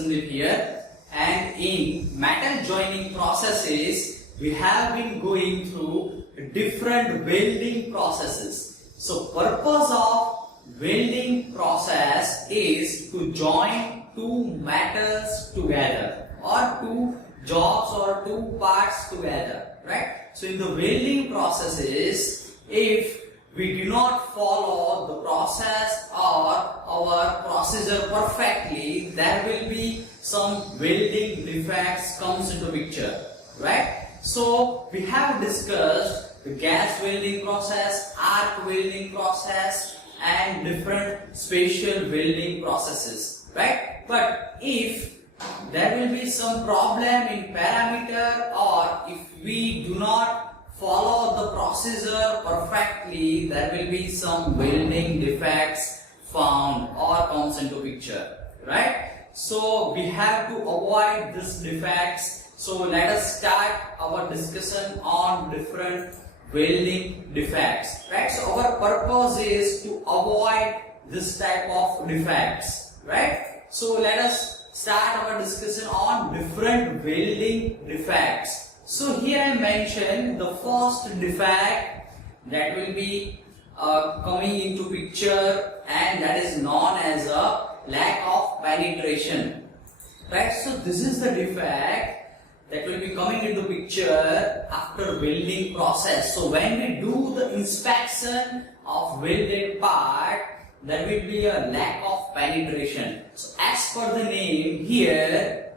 Sandeep here, and in metal joining processes we have been going through different welding processes. So purpose of welding process is to join two metals together or two jobs or two parts together, right? So in the welding processes, if we do not follow the process or our procedure perfectly, there will be some welding defects comes into picture, right? So we have discussed the gas welding process, arc welding process and different special welding processes, right? But if there will be some problem in parameter or if we do not follow the procedure perfectly, there will be some welding defects found or comes into picture, right? So we have to avoid these defects. So let us start our discussion on different welding defects, right? So our purpose is to avoid this type of defects, right? So let us start our discussion on different welding defects. So here I mentioned the first defect that will be coming into picture, and that is known as a lack of penetration, right? So this is the defect that will be coming into picture after welding process. So when we do the inspection of welded part, there will be a lack of penetration. So as per the name here,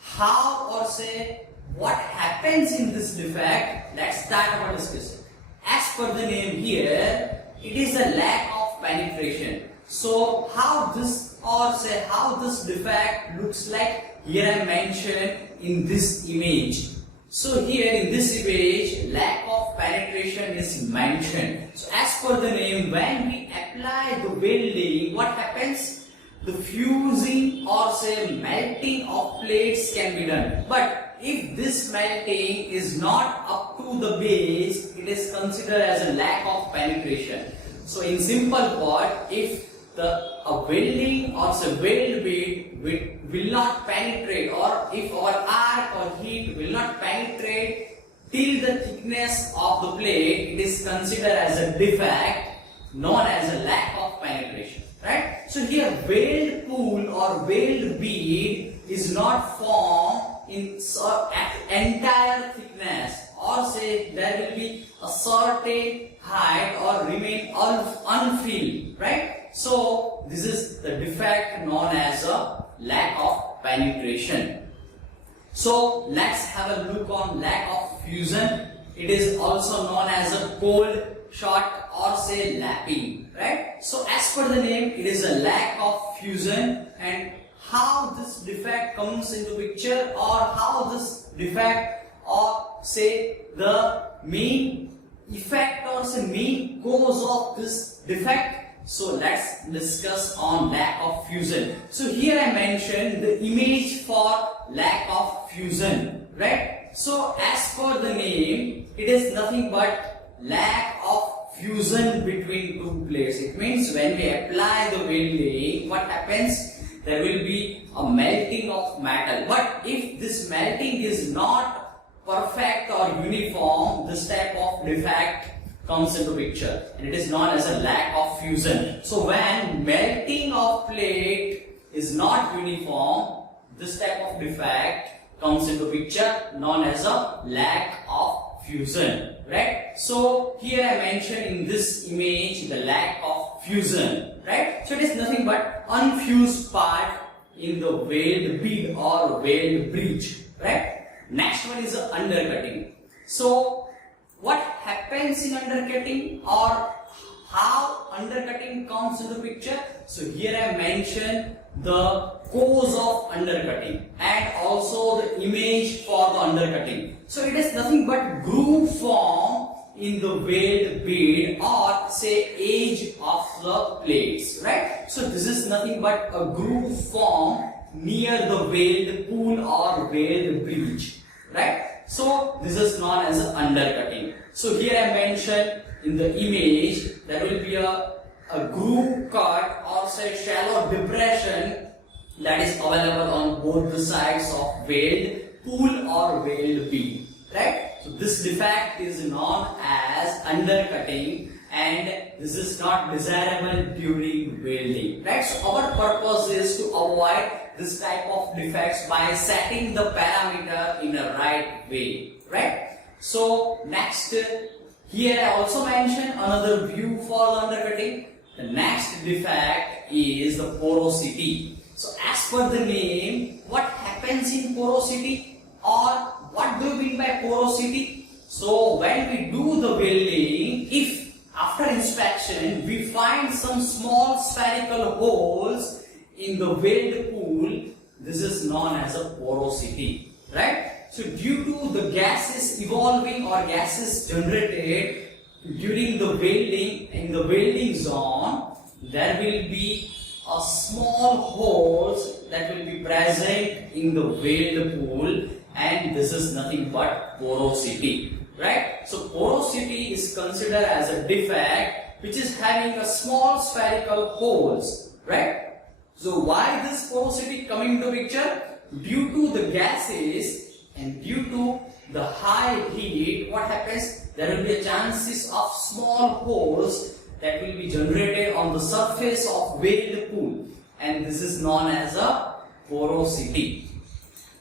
how or say what happens in this defect, let's start our discussion. As per the name here, it is a lack of penetration. So how this or say how this defect looks like, here I mentioned in this image. So here in this image, lack of penetration is mentioned. So as per the name, when we apply the welding, what happens? The fusing or say melting of plates can be done. But if this melting is not up to the base, it is considered as a lack of penetration. So in simple word, if the welding or say weld bit will not penetrate, or if our arc or heat will not penetrate till the thickness of the plate, it is considered as a defect known as a lack of penetration, right? So here weld pool or weld bead is not formed in entire thickness, or say there will be a certain height or remain unfilled, right? So this is the defect known as a lack of penetration. So let's have a look on lack of fusion. It is also known as a cold shot or say lapping, right? So as per the name, it is a lack of fusion. And how this defect comes into picture, or how this defect or say the main effect or say main cause of this defect. So let's discuss on lack of fusion. So here I mentioned the image for lack of fusion, right? So as per the name, it is nothing but lack of fusion between two plates. It means when we apply the welding, what happens? There will be a melting of metal. But if this melting is not perfect or uniform, this type of defect comes into picture, and it is known as a lack of fusion. So when melting of plate is not uniform, this type of defect comes into picture, known as a lack of fusion, right? So here I mentioned in this image the lack of fusion, right? So it is nothing but unfused part in the weld bead or weld bridge, right? Next one is the undercutting. So what happens in undercutting, or how undercutting comes into picture? So here I mentioned the cause of undercutting and also the image for the undercutting. So it is nothing but groove form in the weld bead or say edge of the plates, right? So this is nothing but a groove form near the weld pool or weld bridge, right? So this is known as undercutting. So here I mentioned in the image there will be a groove cut or say shallow depression that is available on both the sides of weld pool or weld bead, right? So this defect is known as undercutting, and this is not desirable during welding, right? So our purpose is to avoid this type of defects by setting the parameter in a right way, right? So next, here I also mentioned another view for undercutting. The next defect is the porosity. So as per the name, what happens in porosity, or what do you mean by porosity? So when we do the welding, if after inspection we find some small spherical holes in the weld pool, this is known as a porosity, right? So due to the gases evolving or gases generated during the welding, in the welding zone, there will be a small holes that will be present in the weld pool, and this is nothing but porosity, right? So porosity is considered as a defect which is having a small spherical holes, right? So why this porosity coming into picture? Due to the gases and due to the high heat, what happens? There will be a chances of small holes that will be generated on the surface of weld pool, and this is known as a porosity.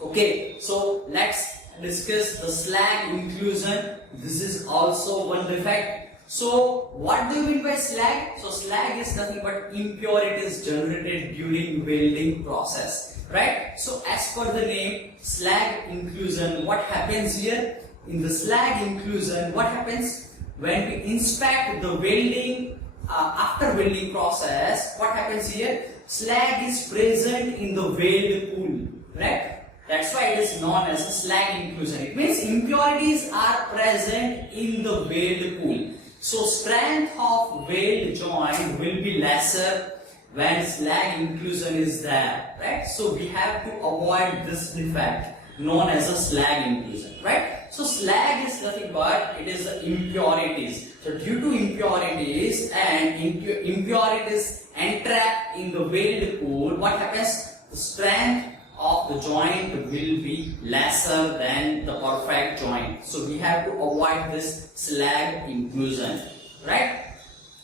Okay, so let's discuss the slag inclusion. This is also one defect. So what do you mean by slag? So slag is nothing but impurities generated during welding process, right? So as per the name, slag inclusion, what happens here? In the slag inclusion, what happens when we inspect the welding after welding process? What happens here? Slag is present in the weld pool, right? That's why it is known as a slag inclusion. It means impurities are present in the weld pool. So strength of weld joint will be lesser when slag inclusion is there, right? So we have to avoid this defect known as a slag inclusion, right? So slag is nothing but it is the impurities. So due to impurities and impurities entrap in the weld pool, what happens? The strength of the joint will be lesser than the perfect joint. So we have to avoid this slag inclusion, right?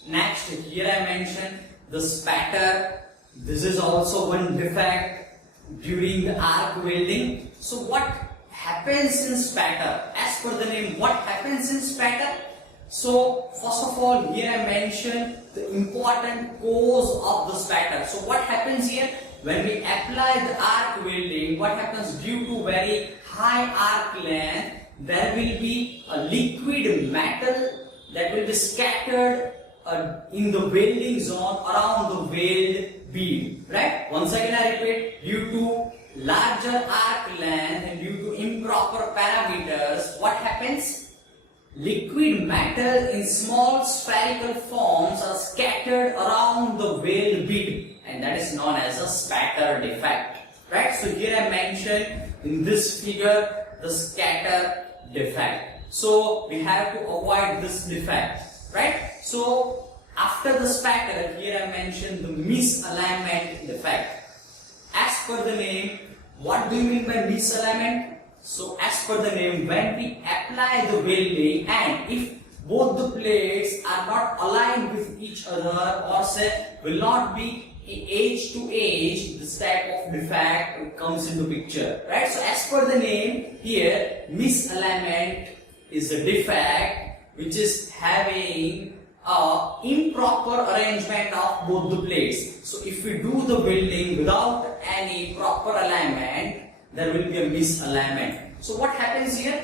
Next, here I mentioned the spatter. This is also one defect during the arc welding. So what happens in spatter? As per the name, what happens in spatter? So first of all, here I mentioned the important cause of the spatter. So what happens here? When we apply the arc welding, what happens? Due to very high arc length, there will be a liquid metal that will be scattered in the welding zone around the weld bead, right? Once again I repeat, due to larger arc length and due to improper parameters, what happens? Liquid metal in small spherical forms are scattered around the weld bead, and that is known as a spatter defect, right? So here I mentioned in this figure the scatter defect. So we have to avoid this defect, right? So after the spatter, here I mentioned the misalignment defect. As per the name, what do you mean by misalignment? So as per the name, when we apply the welding and if both the plates are not aligned with each other, or say will not be edge to edge, this type of defect comes into picture, right? So as per the name, here misalignment is a defect which is having improper arrangement of both the plates. So if we do the welding without any proper alignment, there will be a misalignment. So what happens here?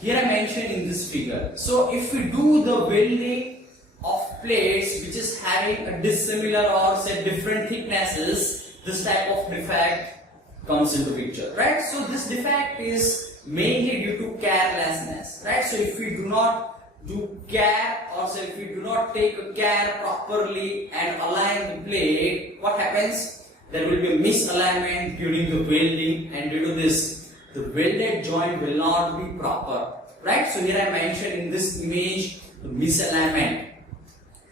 Here I mentioned in this figure. So if we do the welding of plates which is having a dissimilar or say different thicknesses, this type of defect comes into picture, right? So this defect is mainly due to carelessness, right? So if we do not do care, or say if we do not take care properly and align the plate, what happens? There will be a misalignment during the welding, and due to this, the welded joint will not be proper, right? So here I mentioned in this image the misalignment.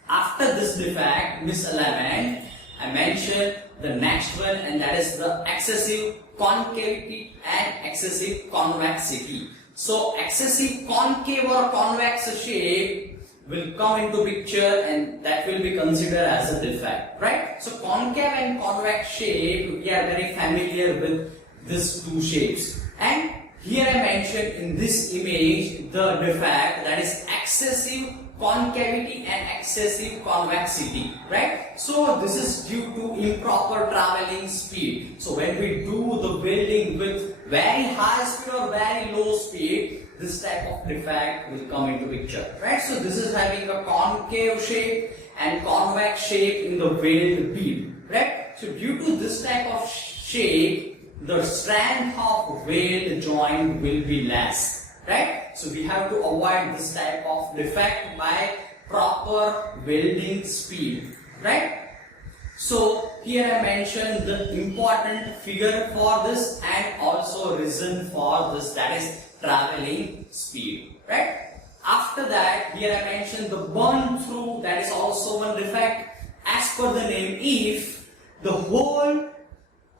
After this defect, misalignment, I mentioned the next one, and that is the excessive concavity and excessive convexity. So excessive concave or convex shape will come into picture, and that will be considered as a defect, right? So concave and convex shape, we are very familiar with these two shapes. And here I mentioned in this image the defect, that is excessive concavity and excessive convexity, right? So this is due to improper traveling speed. So when we do the welding with very high speed or very low speed, this type of defect will come into picture, right? So this is having a concave shape and convex shape in the weld bead, right? So due to this type of shape, the strength of weld joint will be less, right? So we have to avoid this type of defect by proper welding speed, right? So here I mentioned the important figure for this and also reason for this, that is traveling speed, right? After that, here I mentioned the burn through, that is also one defect. As per the name, if the hole,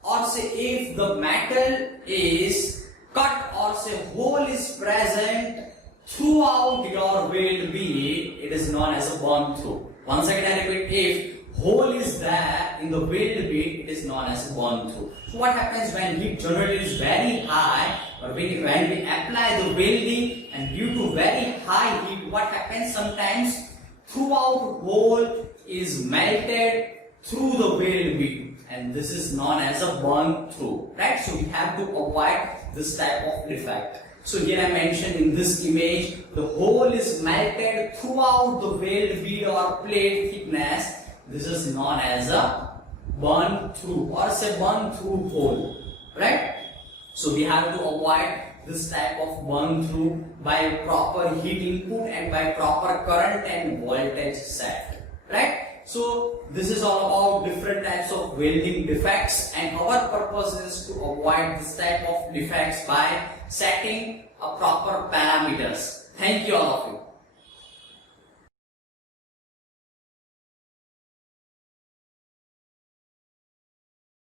or say if the metal is cut, or say hole is present throughout your weld bead, it is known as a burn through. Once again I repeat, if hole is there in the weld bead, it is known as a burn through. So what happens when heat generally is very high, or when we apply the welding, and due to very high heat, what happens sometimes throughout hole is melted through the weld bead, and this is known as a burn through, right? So we have to avoid this type of defect. So here I mentioned in this image, the hole is melted throughout the weld bead or plate thickness. This is known as a burn through, or say burn through hole, right? So we have to avoid this type of burn through by proper heat input and by proper current and voltage set, right? So this is all about different types of welding defects, and our purpose is to avoid this type of defects by setting a proper parameters. Thank you all of you.